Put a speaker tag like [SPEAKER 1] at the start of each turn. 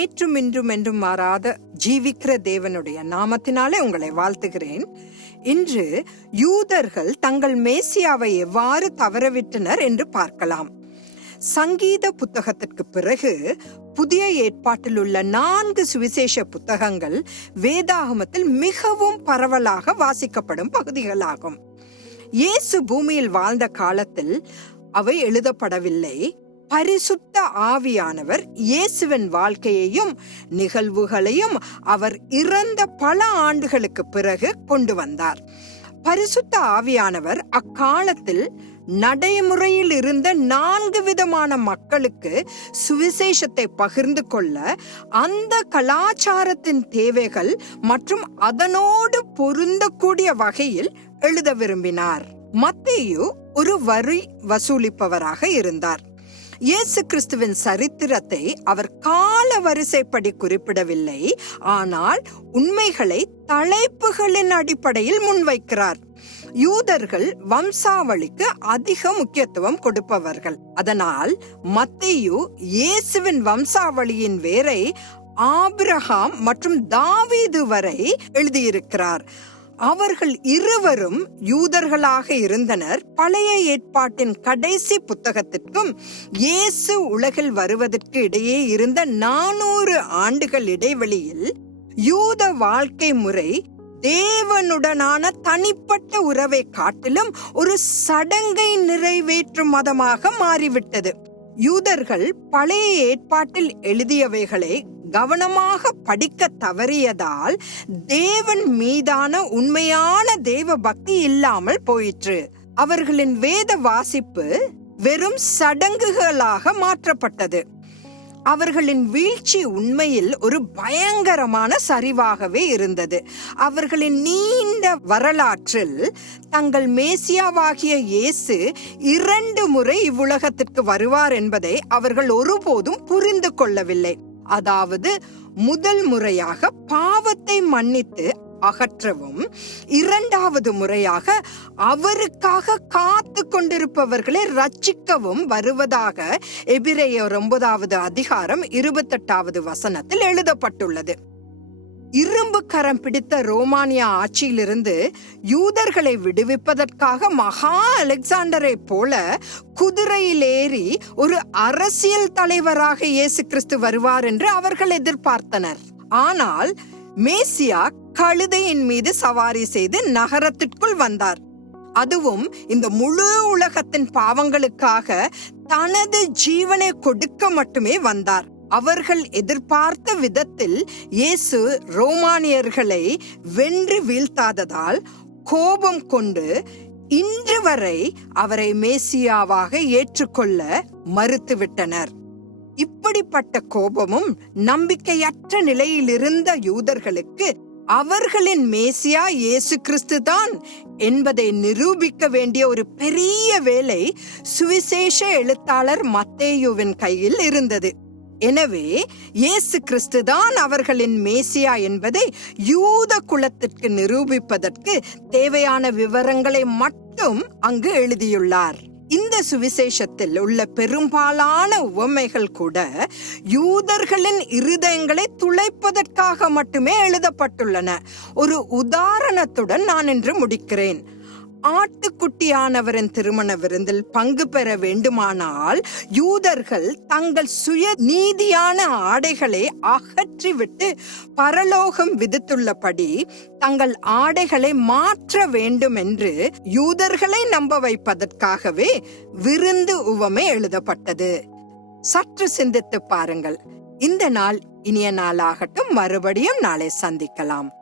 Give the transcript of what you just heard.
[SPEAKER 1] நேற்றும் இன்றும் என்றும் மாறாத ஜீவிக்கிற தேவனுடைய நாமத்தினாலே உங்களை வாழ்த்துகிறேன். இன்று யூதர்கள் தங்கள் மேசியாவை எவ்வாறு தவறவிட்டனர் என்று பார்க்கலாம். சங்கீத புத்தகத்திற்கு பிறகு புதிய ஏற்பாட்டில் உள்ள நான்கு சுவிசேஷ புத்தகங்கள் வேதாகமத்தில் மிகவும் பரவலாக வாசிக்கப்படும் பகுதிகளாகும். இயேசு பூமியில் வாழ்ந்த காலத்தில் அவை எழுதப்படவில்லை. பரிசுத்த ஆவியானவர் இயேசுவின் வாழ்க்கையையும் நிகழ்வுகளையும் அவர் இறந்த பல ஆண்டுகளுக்கு பிறகு கொண்டு வந்தார். பரிசுத்த ஆவியானவர் அக்காலத்தில் நடைமுறையில் இருந்த நான்கு விதமான மக்களுக்கு சுவிசேஷத்தை பகிர்ந்து கொள்ள அந்த கலாச்சாரத்தின் தேவைகள் மற்றும் அதனோடு பொருந்தக்கூடிய வகையில் எழுத விரும்பினார். மத்தேயு ஒரு வரி வசூலிப்பவராக இருந்தார். இயேசு கிறிஸ்துவின் சரித்திரத்தை அவர் கால வரிசைப்படி குறிப்பிடவில்லை. ஆனால் உண்மைகளை தலைப்புகளின் அடிப்படையில் முன்வைக்கிறார். யூதர்கள் வம்சாவளிக்கு அதிக முக்கியத்துவம் கொடுப்பவர்கள். அதனால் மத்தியு இயேசுவின் வம்சாவளியின் வேரை ஆபிரகாம் மற்றும் தாவீது வரை எழுதியிருக்கிறார். அவர்கள் இருவரும் யூதர்களாக இருந்தனர். பழைய ஏற்பாட்டின் கடைசி புத்தகத்திற்கும் இயேசு உலகில் வருவதற்கு இடையே இருந்த நானூறு ஆண்டுகள் இடைவெளியில் யூத வாழ்க்கை முறை தேவனுடனான தனிப்பட்ட உறவை காட்டிலும் ஒரு சடங்கை நிறைவேற்றும் மதமாக மாறிவிட்டது. யூதர்கள் பழைய ஏற்பாட்டில் எழுதியவைகளை கவனமாக படிக்க தவறியதால் தேவன் மீதான உண்மையான தேவ பக்தி இல்லாமல் போயிற்று. அவர்களின் வேத வாசிப்பு வெறும் சடங்குகளாக மாற்றப்பட்டது. அவர்களின் வீழ்ச்சி உண்மையில் ஒரு பயங்கரமான சரிவாகவே இருந்தது. அவர்களின் நீண்ட வரலாற்றில் தங்கள் மேசியாவாகிய இயேசு இரண்டு முறை இவ்வுலகத்திற்கு வருவார் என்பதை அவர்கள் ஒருபோதும் புரிந்து கொள்ளவில்லை. அதாவது முதல் முறையாக பாவத்தை மன்னித்து அகற்றவும் இரண்டாவது முறையாக அவருக்காக காத்து கொண்டிருப்பவர்களை ரட்சிக்கவும் வருவதாக எபிரேயர் ஒன்பதாவது அதிகாரம் இருபத்தெட்டாவது வசனத்தில் எழுதப்பட்டுள்ளது. இரும்பு கரம் பிடித்த ரோமானியா ஆட்சியிலிருந்து யூதர்களை விடுவிப்பதற்காக மகா அலெக்சாண்டரை போல குதிரையில் ஏறி ஒரு அரசியல் தலைவராக இயேசு கிறிஸ்து வருவார் என்று அவர்கள் எதிர்பார்த்தனர். ஆனால் மேசியா கழுதையின் மீது சவாரி செய்து நகரத்திற்குள் வந்தார். அதுவும் இந்த முழு உலகத்தின் பாவங்களுக்காக தனது ஜீவனை கொடுக்க மட்டுமே வந்தார். அவர்கள் எதிர்பார்த்த விதத்தில் இயேசு ரோமானியர்களை வென்று வீழ்த்தாததால் கோபம் கொண்டு இன்று வரை அவரை மேசியாவாக ஏற்றுக்கொள்ள மறுத்துவிட்டனர். இப்படிப்பட்ட கோபமும் நம்பிக்கையற்ற நிலையில் இருந்த யூதர்களுக்கு அவர்களின் மேசியா இயேசு கிறிஸ்து தான் என்பதை நிரூபிக்க வேண்டிய ஒரு பெரிய வேலை சுவிசேஷ எழுத்தாளர் மத்தேயுவின் கையில் இருந்தது. எனவே இயேசு கிறிஸ்து தான் அவர்களின் மேசியா என்பதை யூத குலத்திற்கு நிரூபிப்பதற்கு தேவையான விவரங்களை மட்டும் அங்கு எழுதியுள்ளார். இந்த சுவிசேஷத்தில் உள்ள பெரும்பாலான உவமைகள் கூட யூதர்களின் இருதயங்களை துளைப்பதற்காக மட்டுமே எழுதப்பட்டுள்ளன. ஒரு உதாரணத்துடன் நான் இன்று முடிக்கிறேன். ஆட்டுக்குட்டியானவரின் திருமண விருந்தில் பங்கு பெற வேண்டுமானால் யூதர்கள் தங்கள் சுய நீதியான ஆடைகளை அகற்றிவிட்டு பரலோகம் விதித்துள்ளபடி தங்கள் ஆடைகளை மாற்ற வேண்டும் என்று யூதர்களை நம்ப வைப்பதற்காகவே விருந்து உவமை எழுதப்பட்டது. சற்று சிந்தித்து பாருங்கள். இந்த நாள் இனிய நாளாகட்டும். மறுபடியும் நாளை சந்திக்கலாம்.